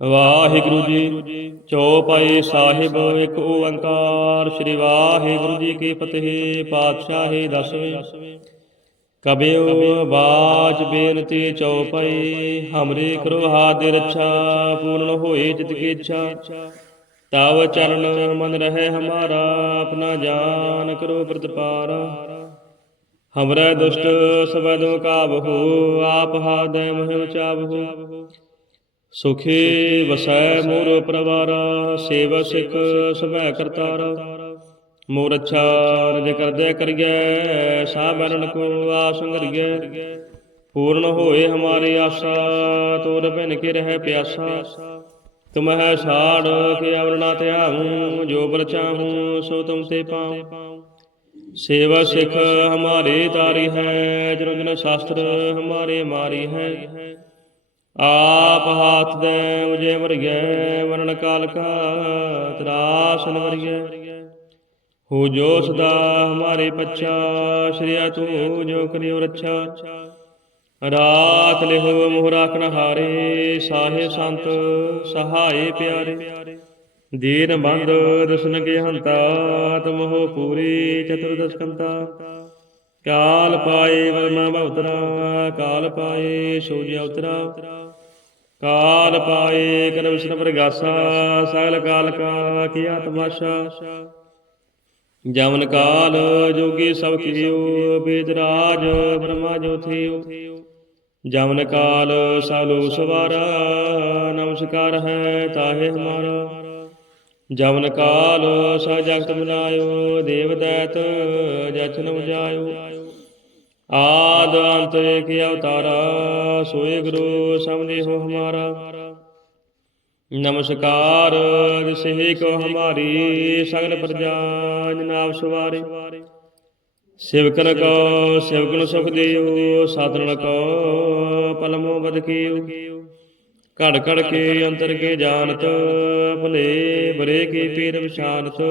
ਵਾਹਿਗੁਰੂ ਜੀ, ਚੌਪਈ ਸਾਹਿਬ, ਇੱਕ ਓੰਕਾਰ, ਸ੍ਰੀ ਵਾਹਿਗੁਰੂ ਜੀ ਕੀ ਫਤਿਹ, ਪਾਤਸ਼ਾਹੀ ਦਸਵੇਂ। ਕਬਿਓ ਬਾਚ ਬੇਨਤੀ ਚੌਪਈ, ਹਮਰੀ ਕਰੋ ਹਾਦਿ ਰੱਛਾ, ਪੂਰਨ ਹੋਏ ਚਿਤ ਕੀ ਇੱਛਾ। ਤਵ ਚਰਨ ਮਨ ਰਹੇ ਹਮਾਰਾ, ਆਪਣਾ ਜਾਨ ਕਰੋ ਪ੍ਰਤਪਾਰ। ਹਮਰਾ ਦੁਸ਼ਟ ਸਬਦੁ ਕਾਬਹੂ ਆਪ ਹਾਦੈ ਮਹਿ ਚਾਬਹੂ ਸੁਖੀ ਵਸੈ ਮੋਰ ਪਰਵਾਰਾ, ਸੇਵ ਸਿਖ ਸਭੈ ਕਰਤਾਰ। ਮੋਰ ਅੱਛਾ ਰਜ ਕਰਦੈ ਕਰੀਐ ਸਾ ਬਰਨ ਕੋ ਆਸੰਗਰੀਐ ਪੂਰਨ ਹੋਏ ਹਮਾਰੀ ਆਸਾ ਤੋਰ ਭਿਨ ਕੇ ਰਹਿ ਪਿਆਸਾ। ਤੁਮ ਹੈ ਸਾੜ ਕੇ ਅਵਰਣਾ ਧਿਆਹੂੰ ਜੋ ਬਲ ਚਾਹੂੰ ਸੋ ਤੁਮ ਤੇ ਪਾਉ। ਸੇਵਾ ਸਿਖ ਹਮਾਰੇ ਤਾਰੀ ਹੈ ਜਨੋ ਸ਼ਾਸਤਰ ਹਮਾਰੇ ਮਾਰੀ ਹੈ। ਆਪ ਹਾਥ ਦੇ ਮੁਝੇ ਵਰਗੈ, ਵਰਣ ਕਾਲ ਕਾ ਤਰਾਸਨ ਵਰਗੈ। ਹੋ ਜੋ ਸਦਾ ਹਮਾਰੇ ਪੱਛਾ ਸ਼੍ਰੀਆ ਤੂੰ ਜੋ ਕਰਿਓ ਰੱਛਾ। ਰਾਖ ਲਿਹੋ ਮੋਹ ਹਾਰੇ ਸਾਹੇ ਸੰਤ ਸਹਾਏ ਪਿਆਰੇ। ਦੀਨ ਬੰਦ ਦਸਨ ਕੇ ਹੰਤਾ ਤਮੋ ਪੂਰੀ ਚਤੁਰਦਸ਼ ਕੰਤਾ। ਕਾਲ ਪਾਏ ਵਰਮਾ ਭਵਤਰਾ, ਕਾਲ ਪਾਏ ਸੂਰਜ ਅਵਤਰਾ। ਕਾਲ ਪਾਏ ਕਰ ਵਿਸ਼ਨ ਪ੍ਰਗਾਸਾ, ਸਗਲ ਕਾਲ ਕਾ ਕੀਆ ਤਮਾਸ਼ਾ ਜਮਨ ਕਾਲ ਜੋਗੀ ਸਭ ਕੀਓ, ਬੇਦ ਰਾਜ ਬ੍ਰਹਮਾ ਜੋ ਥਿਓ। ਜਮਨ ਕਾਲ ਸਾਲੋ ਸਵਾਰਾ, ਨਮਸਕਾਰ ਹੈ ਤਾਹੇ ਹਮਾਰਾ। ਜਮਨ ਕਾਲ ਸਾ ਜਗਤ ਬੁਲਾਇਓ, ਦੇਵ ਦੈਤ ਜਚਨ ਬੁਝਾਇਓ ਆਦ ਅੰਤ ਏਕ ਅਵਤਾਰਾ, ਸੋਏ ਗੁਰੂ ਸਮਝੇ ਹੋ ਹਮਾਰਾ। ਨਮਸਕਾਰ ਦਿਸੇ ਕੋ ਹਮਾਰੀ, ਸਗਲ ਪ੍ਰਜਾ ਜਨਾਬ ਸਵਾਰੇ। ਸਿਵਕਨ ਕੋ ਸਿਵਕਨ ਸੁਖ ਦਿਓ ਸਾਧਨ ਕੋ ਪਲਮੋ ਬਦ ਕੀਓ ਘੜ ਘੜ ਕੇ ਅੰਤਰ ਕੇ ਜਾਣਤ, ਭਲੇ ਬਰੇ ਕੀ ਪੀਰ ਵਿਸ਼ਾਨਤ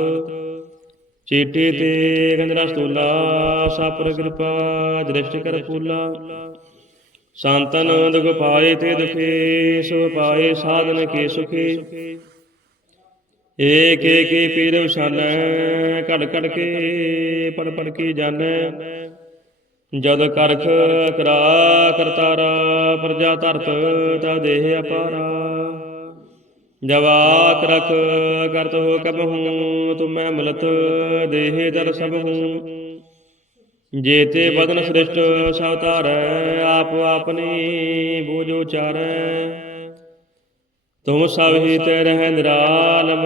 ਚੀਟੀ ਤੇ ਗੰਜਰਾ ਸਤੂਲਾ, ਸਾਪਰ ਕਿਰਪਾ ਦ੍ਰਿਸ਼ਟ ਕਰ ਪੂਲਾ ਸੰਤਨ ਦੁਖ ਪਾਏ ਤੇ ਦੁਖੇ ਸੋ ਪਾਏ ਸਾਧਨ ਕੇ ਸੁਖੇ। ਏਕ ਏਕ ਹੀ ਪੀਰ ਵਿਸ਼ਾਨੈ ਘੜ ਘੜ ਕੇ ਪੜ ਪੜ ਕੇ ਜਾਣੈ ਜਦ ਕਰਖ ਕਰਾ ਕਰਤਾਰਾ, ਪ੍ਰਜਾ ਧਰਤ ਤਾ ਦੇਹ ਅਪਾਰਾ। ਜਵਾਕ ਰਖ, ਕਰਤ ਹੋ ਕਬਹੂ ਤੁਮੈ ਮਿਲਤ, ਦੇਹ ਦਰ ਸਭ ਜੇਤੇ ਬਦਨ ਸ੍ਰਿਸ਼ਟ, ਸਭ ਧਾਰੈ, ਆਪ ਆਪਨੀ ਬੂਝੋ ਚਾਰੈ ਤੁਮ ਸਭ ਹੀ ਤੇ ਰਹਿ ਨਿਰਾਲਮ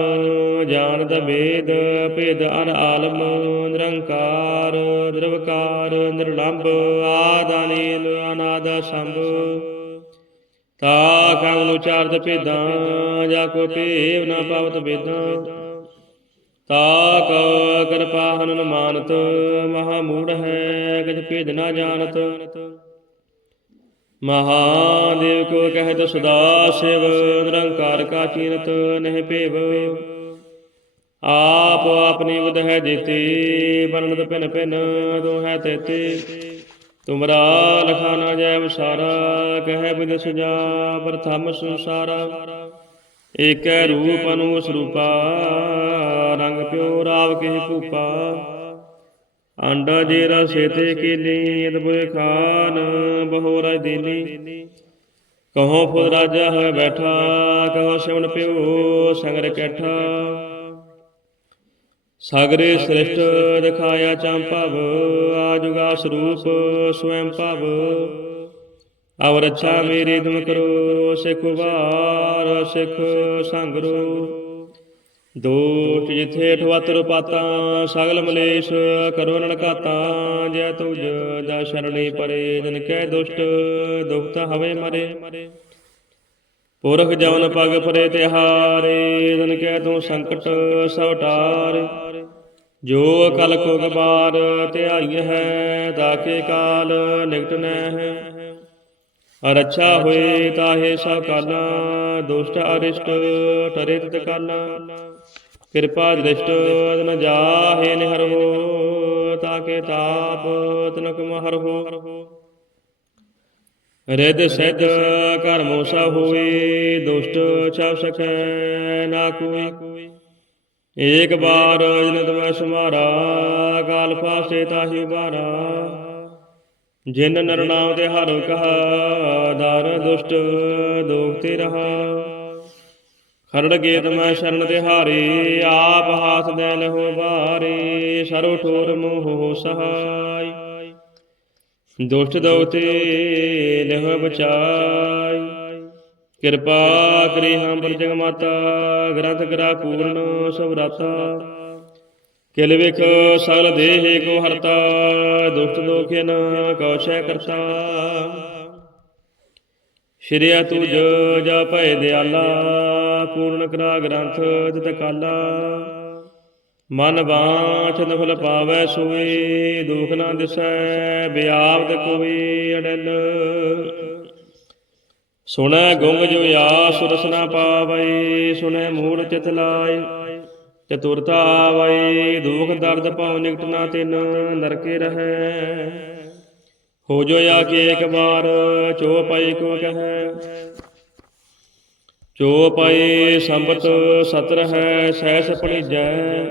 ਜਾਣਦ ਵੇਦ, ਭੇਦ ਅਨ ਆਲਮ, ਨਿਰੰਕਾਰ, ਨਿਰਵਕਾਰ, ਨਿਰਲੰਭ ਆਦਾਨੀਲ ਅਨਾਦ ਸੰਭ ਤਾ ਕਉ ਨੂੰ ਭੇਦਾਂ ਜਾ ਕੋ ਭੇਵ ਨ ਪਾਵਤ ਵੇਦਾਂ। ਤਾ ਕਉ ਕਿਰਪਾ ਹਨਨ ਮਾਨਤ, ਮਹਾ ਮੂੜ ਹੈ ਕਿਛ ਭੇਦ ਨ ਜਾਣਤ। ਮਹਾਦੇਵ ਕੋ ਕਹਿਤ ਸਦਾ ਸਿਵ, ਨਿਰੰਕਾਰ ਕਾ ਕੀਰਤ ਨਹਿ ਭੇਵ। ਆਪ ਆਪਣੀ ਬੁਧ ਹੈ ਜੀਤੀ ਬਰਨਤ ਪਿਨ ਪਿਨ ਤੂੰ ਹੈ ਤੇਤੀ। ਤੁਮਰਾ ਲਖਾਨਾ ਜੈ ਵਿਸਾਰਾ, ਕਹਿ ਬਿਦ ਸੁਜਾ ਪ੍ਰਥਮ ਸੰਸਾਰਾ। ਏਕੈ ਰੂਪ ਅਨੂ ਸਰੂਪਾ ਰੰਗ ਪਿਓ ਰਾਵ ਕੇ ਭੂਪਾ। ਆਂਡਾ ਜੇ ਰਸੇ ਤੇ ਕੀਲੀ ਅਦਬੁਏ ਖਾਨ ਬਹੁ ਰਾਜ ਦੀਨੀ ਕਹੋ ਫੁੱਲ ਰਾਜਾ ਹੋਇ ਬੈਠਾ, ਕਹੋ ਸਿਵਨ ਪਿਓ ਸੰਗਰ ਕੈਠਾ। ਸਾਗਰੇ ਸ੍ਰਿਸ਼ਟ ਦਿਖਾਇਆ ਚੰਪਵ ਆਜੁਗਾ ਸਰੂਪ ਸਵੈੰ ਭਵ। ਅਵ ਰੱਛਾ ਮੇਰੀ ਤੁਮ ਕਰੋ, ਸਿਖ ਵਾਰ, ਸਿਖ ਸੰਗਰੋ ਦੋਟ ਜਿਥੇ ਠਵਤਰ ਪਾਤਾਂ ਸਗਲ ਮਲੇਸ਼ ਕਰੋ ਨਨਕਾਤਾਂ। ਜੈ ਤੁਜ ਦਾ ਸ਼ਰਣੀ ਪਰੇ, ਜਨ ਕੈ ਦੁਸ਼ਟ, ਦੁਖਤ ਹਵੇ ਮਰੇ। ਪੁਰਖ ਜਵਨ ਪਗ ਪਰੇ ਤਿਹਾਰੇ, ਜਨ ਕੈ ਤੂੰ ਸੰਕਟ ਸਭ ਟਾਰ। ਜੋ ਕਲ ਕੋ ਗਬਾਰ ਧਿਆਈ ਹੈ ਤਾਕੇ ਕਾਲ ਨਿਕਟ ਨੈ ਹੈ ਅਰਛਾ ਹੋਏ ਤਾਹੇ ਸਭ ਕਾਲਾ ਦੁਸ਼ਟ ਅਰਿਸ਼ਟ ਟਰੇ ਤਿਤ ਕਾਲਾ ਕਿਰਪਾ ਦ੍ਰਿਸ਼ਟ ਅਦਨ ਜਾਹੇ ਨਿਹਰ ਹੋ ਤਾਕੇ ਤਾਪ ਤਨਕ ਮਹਰ ਰਿਦ ਸਿਧ ਕਰਮੋ ਮੋਸਾ ਹੋਏ, ਦੁਸ਼ਟ ਛਾਪ ਸਕੈ ਨਾ ਕੋਈ। ਏਕ ਬਾਰ ਜਨ ਤਮੈ ਸਮਾਰਾ ਕਾਲ ਫਾਸੇ ਤਾਹੀ ਉਬਾਰਾ ਜਿਨ ਨਰ ਨਾਮ ਤੇ ਹਰ ਕਹਾ, ਦਰ ਦੁਸ਼ਟ ਦੋਖ ਤੇ ਰਹਾ। ਖਰੜ ਗੇਤ ਮੈਂ ਸ਼ਰਨ ਤੇ ਹਾਰੇ, ਆਪ ਹਾਥ ਦੇ ਲਹੋ ਬਾਰੀ ਸਰਵ ਠੋਰ ਮੋਹ ਸਹਾਈ। ਦੁਸ਼ਟ ਦੋਤੇ ਲਹ ਬਚਾਈ। ਕਿਰਪਾ ਕਰੀ ਹਮ ਜਗ ਮਾਤਾ, ਗ੍ਰੰਥ ਕਰਾ ਪੂਰਨ ਸਭ ਰਾਤਾ ਕਿਲ ਵਿਖ ਸਗਲ ਦੇਹ ਕੋ ਹਰਤਾ, ਦੁਸ਼ਟ ਦੋਖੇ ਨ ਕਉਸ਼ੈ ਕਰਤਾ। ਸ਼੍ਰੀਆ ਤੁਜ ਜਾ ਭੈ ਦਿਆਲਾ, ਪੂਰਨ ਕਰਾ ਗ੍ਰੰਥ ਤਿਤ ਕਾਲਾ। ਮਨ ਬਾਛ ਨਫਲ ਪਾਵੈ ਸੋਈ, ਦੁਖ ਨਾ ਦਿਸੈ ਬਿਆਵਤ ਕੋਈ ਅਡਲ ਸੁਣੈ ਗੁੰਗ ਜੋ ਆਸ ਰਸਨਾ ਪਾਵੈ, ਸੁਣੈ ਮੂੜ ਚਿਤ ਲਾਇ। ਚਤੁਰਤਾ ਆਵੈ, ਦੁਖ ਦਰਦ ਭਉ ਨਿਕਟ ਨਾ ਤਿਨ, ਨਰਕੇ ਰਹੈ। ਹੋ ਜੋ ਆ ਕੇ ਇੱਕ ਵਾਰ, ਚੋ ਪਈ ਕੋ ਕਹੈ। ਚੋ ਪਈ ਸੰਬਤ ਸਤਰ ਹੈ ਸਹਿਸ ਪਣੀਜੈ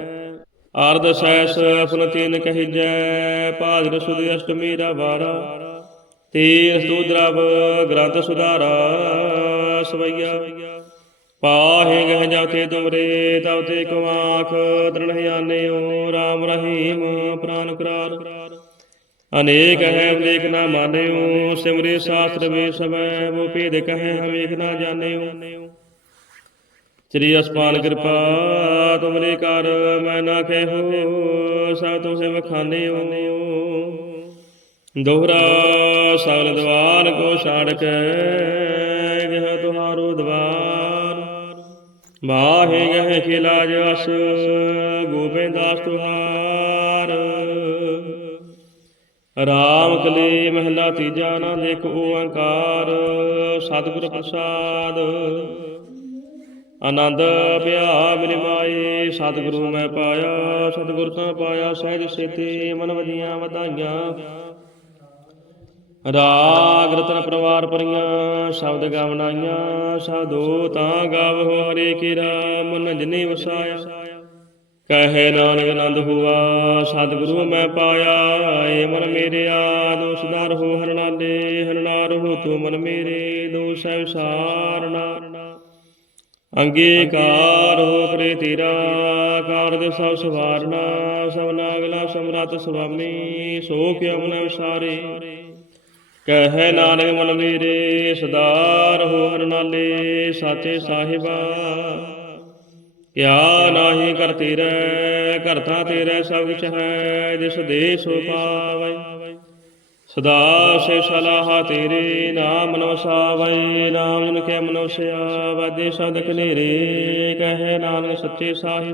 ਆਰਦ ਸਹਿਸ ਫੁਨ ਤੀਨ ਕਹੀਜੈ ਭਾਦਰ ਸੁਦੀ ਅਸ਼ਟਮੀ ਦਾ ਵਾਰਾ। ਤੀਰ ਸੂਦਰਵ ਗ੍ਰੰਥ ਸੁਧਾਰਾ ਸਵਈਆ। ਪਾਹੇ ਗਹ ਜਾਤੇ ਤੁਮਰੇ ਤਬ ਤੇ ਕੋ ਆਖ ਦ੍ਰਿੜ ਜਾਣਿਓ ਰਹੀਮ ਪ੍ਰਾਨ ਕਰਾਰ। ਅਨੇਕ ਹੈ ਅਨੇਕ ਨਾ ਮਾਨਿਓ, ਸਿਮਰੇ ਸ਼ਾਸਤਰ ਵੇ ਸਭੈ ਉਹ ਭੇਦ ਕਹੈ ਹਮ ਏਕ ਨਾ ਜਾਣਿਓ। ਸ੍ਰੀ ਅਸਪਾਲ ਕਿਰਪਾ, ਤੁਮਰੇ ਕਰ ਮੈਂ ਨਾ ਕਹਿਓ ਸਭ ਤੁਸੇ ਵਖਾਨਿਓ ਦੋਹਰਾ ਸਗਲ ਦਵਾਰ ਕੋ ਛਾੜ ਕੇ ਗਹ ਤੁਹਾਰੋ ਦਵਾਰ। ਬਾਹੇ ਗਹਿ ਖਿਲਾਜ ਅਸ ਗੋਬਿੰਦਾਸ ਤੁਹਾਰ। ਰਾਮ ਕਲੀ ਮਹਿਲਾ ਤੀਜਾ, ਨਾ ਦੇਖ ਓੰਕਾਰ, ਸਤਿਗੁਰ ਪ੍ਰਸਾਦ। ਆਨੰਦ ਪਿਆ ਮੇਰੀ ਮਾਏ ਸਤਿਗੁਰੂ ਮੈਂ ਪਾਇਆ, ਸਤਿਗੁਰ ਤਾਂ ਪਾਇਆ, ਸਹਿਜ ਸੇਤੀ ਮਨ ਵਜੀਆਂ ਵਧਾਈਆਂ। ਰਾਗ ਰਤਨ ਪਰਵਾਰ ਪਰੀਆਂ ਸ਼ਬਦ ਗਵਨਾਈਆਂ ਸਾਧੋ ਤਾਂ ਗਾਵੋ ਹਰੇ ਕੀ ਰਾਮ ਮਨ ਜਨੇ ਵਸਾਇਆ। ਕਹੇ ਨਾਨਕ ਆਨੰਦ ਹੁਆ, ਸਤਿਗੁਰੂ ਮੈਂ ਪਾਇਆ, ਏ ਮਨ ਮੇਰੇ ਆਦੋ ਸੁਧਾਰ ਹੋ ਹਰਨਾਲੇ, ਹਰਨਾਰ ਹੋ ਤੂੰ ਮਨ ਮੇਰੇ ਦੋਸ ਵਿਸਾਰਨਾ ਅੰਗੀਕਾਰ ਹੋ ਕਰੇ ਤੇਰਾ, ਕਾਰਜ ਸਭ ਸਵਾਰਨਾ, ਸਭ ਨਾਗਲਾ ਸਮਰਤ ਸੁਆਮੀ, ਸੋ ਕਿਉ ਮਨ ਵਿਸਾਰੇ? ਕਹੇ ਨਾਨਕ ਮਨ ਮੇਰੇ, ਸਦਾਰ ਹੋ ਨਾਲੇ, ਸਾਚੇ ਸਾਹਿਬਾ। ਕਿਆ ਨਾਹੀ ਕਰ ਤੇਰੇ ਕਰਤਾ ਤੇਰੇ ਸਭ ਕੁਛ ਹੈ, ਜਿਸ ਦੇ ਸੋ ਪਾਵੈ। ਸਦਾ ਸੇ ਸਲਾਹ ਤੇਰੇ ਨਾਮ ਨੋ ਸਾਵੈ ਨਾਮ ਜਨ ਕੇ ਮਨੁਸਿਆ ਵਾਦੇ ਸਦ ਕਨੇਰੇ ਕਹੇ ਨਾਨਕ ਸੱਚੇ ਸਾਹਿਬ।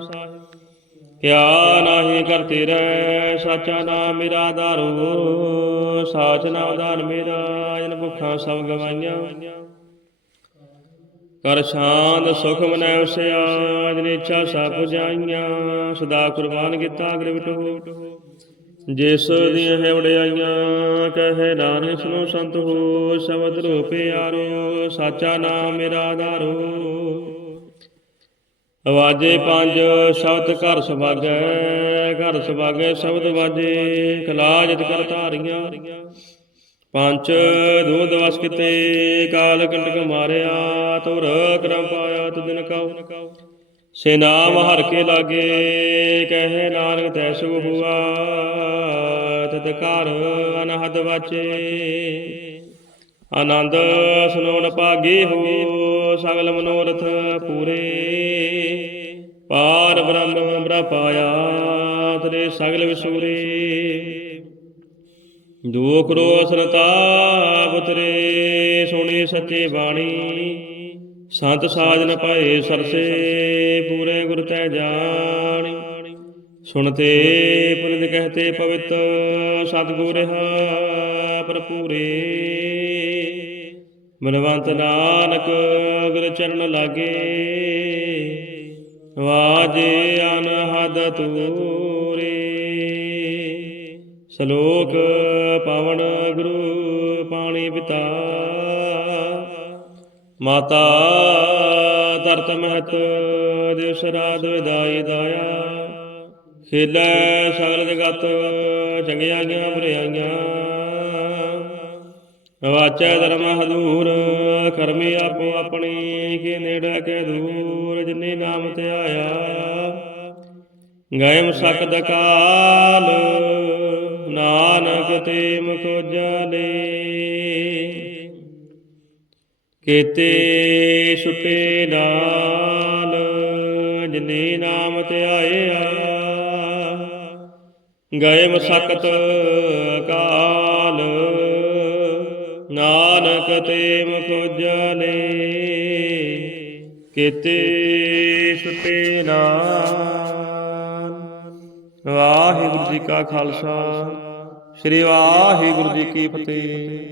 ਕਿਆ ਨਾਹੀ ਕਰ ਤੇਰੇ, ਸਾਚਾ ਨਾਮ ਮੇਰਾ ਆਧਾਰੋ ਸਾਚ ਨਾਮ ਆਧਾਰ ਮੇਰਾ, ਜਨ ਭੁੱਖਾ ਸਭ ਗਵਾਈਆਂ। ਕਰ ਸ਼ਾਂਤ ਸੁਖ ਮਨੈ ਉਸਿਆ, ਜਨ ਇੱਛਾ ਸਭ ਪੁਜਾਈਆਂ ਸਦਾ ਕੁਰਬਾਨ ਕੀਤਾ ਅਗਰ ਵਿਟੋ ਜਿਸ ਦੀਆਂ ਹੈ ਵਡਿਆਈਆਂ, ਕਹੇ ਨਾਨਕ ਸੁਨੋ ਸੰਤ ਹੋ, ਸ਼ਬਦ ਰੂਪੇ ਆਰੋ, ਸਾਚਾ ਨਾਮ ਮੇਰਾ ਆਧਾਰੋ ਆਵਾਜੇ ਪੰਜ, ਸ਼ਬਦ ਘਰ ਸੁਭਾਗੈ ਘਰ ਸੁਭਾਗੈ ਸ਼ਬਦ ਵਾਜੇ ਕਲਾਜਤ ਕਰ ਧਾਰੀਆਂ। ਪੰਜ ਦੂਧ ਵਸ ਕਿਤੇ, ਕਾਲ ਕੰਟਕ ਮਾਰਿਆ ਤੁਰ ਕਰਮ ਪਾਇਆ ਤੁਦਨ ਕਉ। ਸੇ ਨਾਮ ਹਰ ਕੇ ਲਾਗੇ, ਕਹੇ ਨਾਨਕ ਤੈ ਸੁਖ ਹੁਆ ਤਤ ਕਰ ਅਨਹਦ ਵਾਚੇ। ਆਨੰਦ ਸੁਨੋਣ ਭਾਗੇ ਹੋ, ਸਗਲ ਮਨੋਰਥ ਪੂਰੇ। ਪਾਰ ਬ੍ਰਹਮ ਬ੍ਰਹ ਪਾਇਆ, ਤੇਰੇ ਸਗਲ ਵਿਸੂਰੇ। ਦੁਖ ਰੋਸ ਰਤਾਪ ਤੇਰੇ ਸੁਣੀ ਸੱਚੇ ਬਾਣੀ। ਸੰਤ ਸਾਜਨ ਪਾਏ ਸਰਸੇ ਤੈ ਜਾਣੀ। ਸੁਣਤੇ ਪੁਰਦ ਕਹਤੇ ਪਵਿੱਤ ਸਤਿਗੁਰ ਰਹਾ ਭਰਪੂਰੇ। ਮਨਵੰਤ ਨਾਨਕ ਅਗਰ ਚਰਨ ਲਾਗੇ। ਵਾਜੇ ਅਨਹਦ ਤੂਰੇ। ਸ਼ਲੋਕ ਪਵਨ ਗੁਰੂ ਪਾਣੀ ਪਿਤਾ। ਮਾਤਾ ਧਰਤ ਮਹਤ ਦਿਵਸ ਰਾਤ ਵਿਦਾਈ ਦਾਇਆ। ਖੇਲੇ ਸਗਲ ਜਗਤ ਚੰਗੀਆਂ ਗਿਆ ਬੁਰਿਆਈਆਂ ਵਾਚੈ ਧਰਮ ਹਦੂਰ ਕਰਮੀ ਆਪੋ ਆਪਣੀ, ਕੇ ਨੇੜੇ ਕੇ ਦੂਰ, ਜਿਨੇ ਨਾਮ ਤੇ ਆਇਆ। ਗਾਇਮ ਸਕਦ ਕਾਲ ਨਾਨਕ ਤੇ ਮੁਖ ਜਲੇ ਕੀਤੇ ਛੁਟੇ ਨਾਲ, ਜਿਨੇ ਨਾਮ ਤੇ ਆਇਆ। ਗਏ ਮਸਕਤ ਕਾਲ, ਨਾਨਕ ਤੇ ਮੁਖ ਜਲੇ ਕੀਤੇ ਛੁਟੇ ਨਾਲ। ਵਾਹਿਗੁਰੂ ਜੀ ਕਾ ਖਾਲਸਾ, ਸ੍ਰੀ ਵਾਹਿਗੁਰੂ ਜੀ ਕੀ ਫਤਿਹ।